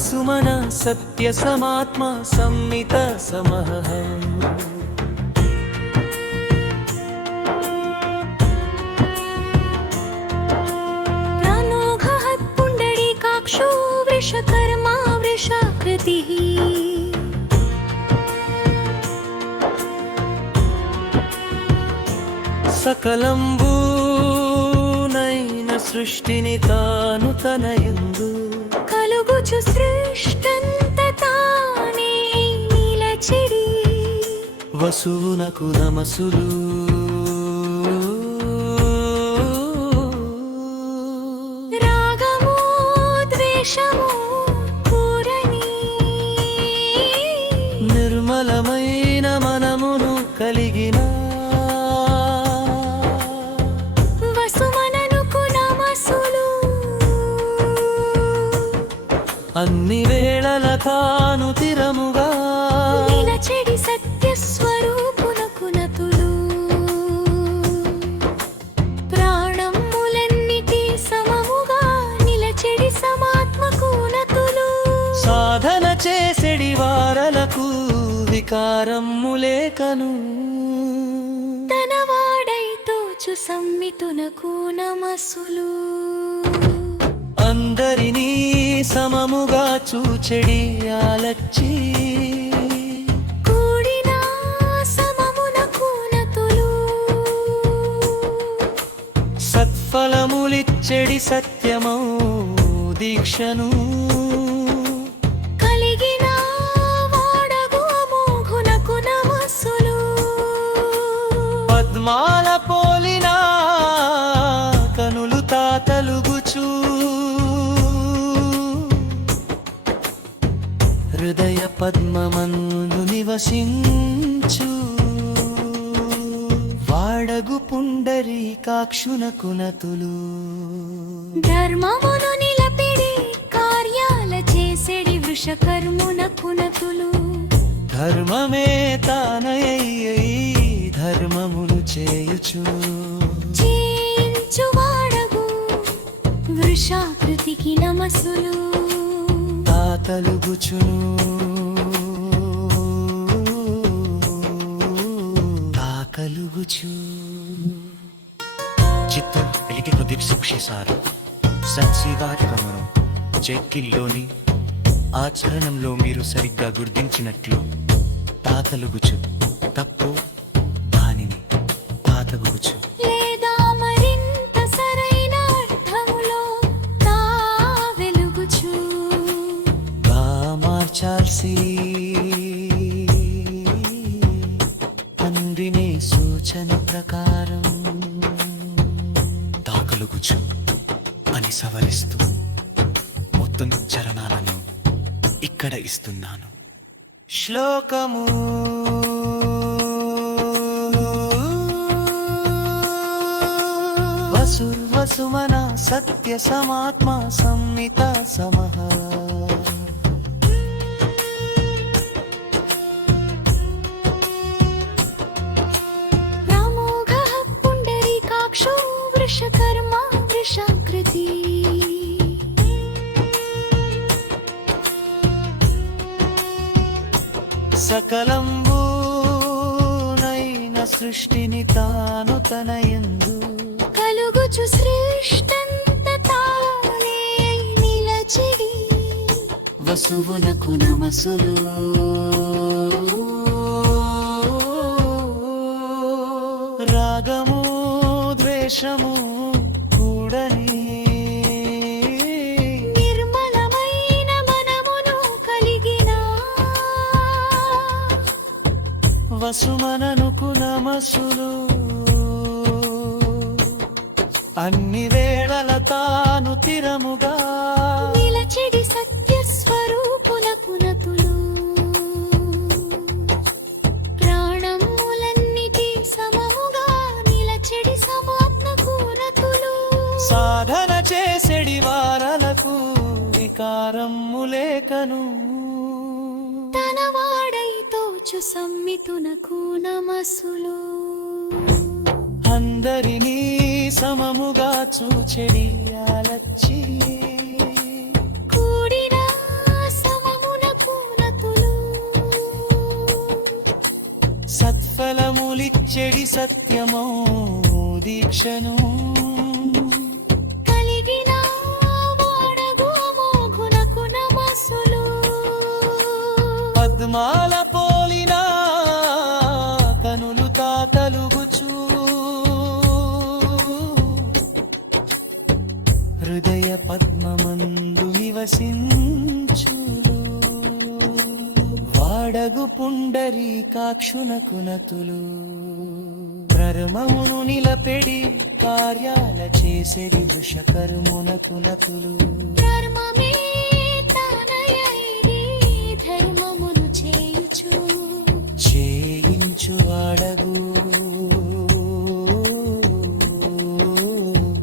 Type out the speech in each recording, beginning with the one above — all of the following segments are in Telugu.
వసుమన సత్య సమాత్మ సంమిత సమః పుండరీకాక్షో వృషకర్మా వృషాకృతిః సకలంబూనైన సృష్టిని తాను తనయందు కలుగుచు సృష్టంత తానే నిలచెడి వసువునకు నమసులు రాగము ద్వేషము కూరని నిర్మలమైన మనమును కలిగిన వసుమననుకు నమస్సులు అన్ని వేళల తాను తిరముగా నిలచెడి సత్య స్వరూపునకు నతులు ప్రాణములన్నిటి సమముగా నిలచెడి సమాత్మకు నతులు సాధన చేసెడి వారలకు వికారములేకను తన వాడై తోచు సంమితునకు నమస్సులు అందరినీ సమముగా చూచెడి ఆలచ్చి కూడిన సమమునకు నతులు సత్ఫలములిచ్చెడి సత్యమౌ దీక్షను కలిగిన వాడగు అమోఘునకు నమస్సులు పద్మాల పోలిన కనులు తాతలుగుచూ హృదయ పద్మమందు నివసించు వాడగు పుండరీకాక్షునకు నతులు ధర్మమును నిలపిడి కార్యాల చేసెడి వృషకర్మునకు నతులు ధర్మమే తానయ్యై ధర్మములు చేయుచు చేయించు వాడగు వృషాకృతికి నమస్సులు తాతలుగుచును తాకలుగుచు చిత్తం ఎలిటి కొద్ది సుక్షిసారు సత్సీవారికమును చెక్కిల్లోని ఆచరణంలో మీరు సరిగ్గా గుర్తించినట్లు తాతలుగుచు తప్పు దానిని తాతగుచు లేదా మరింత సరైన అర్థములో తా వెలుగుచు గా మార్చాల్సి అందినే సూచన ప్రకారం తాకలుగుచు అని సవరిస్తూ మొత్తం చరణాలను ఇక్కడ ఇస్తున్నాను. శ్లోకము వసుర్వసుమన సత్య సమాత్మ సంమిత సమః రామోఘః పుండరీకాక్షో వృషకర్మా వృషాకృతి సకలంబూనైన సృష్టిని తాను తనయందు కలుగుచు సృష్టంత తానే నిలచెడి వసువునకు నమసులు రాగము ద్వేషము కూడని నిర్మలమైన మనమును కలిగిన వసుమననుకు నమసులు అన్ని వేళల తాను తిరముగా నిలచెడి సత్య స్వరూపునకు నతులు ప్రాణములన్నిటి సమముగా నిలచెడి సమాత్మకు నతులు సాధన చేసెడి వారలకు వికారములేకను తన వాడై తోచు సంమితునకు నమస్సులు అందరినీ సమముగా చూచెడి ఆలచ్చి కూడిన కనులిచ్చెడి సత్యమో దీక్షను కలిగిన వాడగు మోఘునకు నమస్సులు పద్మాల పోలిన కనులు తాకలుగుచు హృదయ పద్మమందు నివసించు వాడగు పుండరీకాక్షునకునతులు ప్రర్మమును నిలపెడి కార్యాల చేసెడి వృషకర్మునకునతులు ధర్మమే తానయైది ధర్మమును చేయుచు చేయించు వాడగు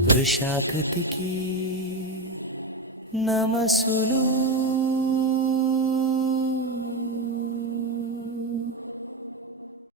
వృషాకృతికి నమస్సులు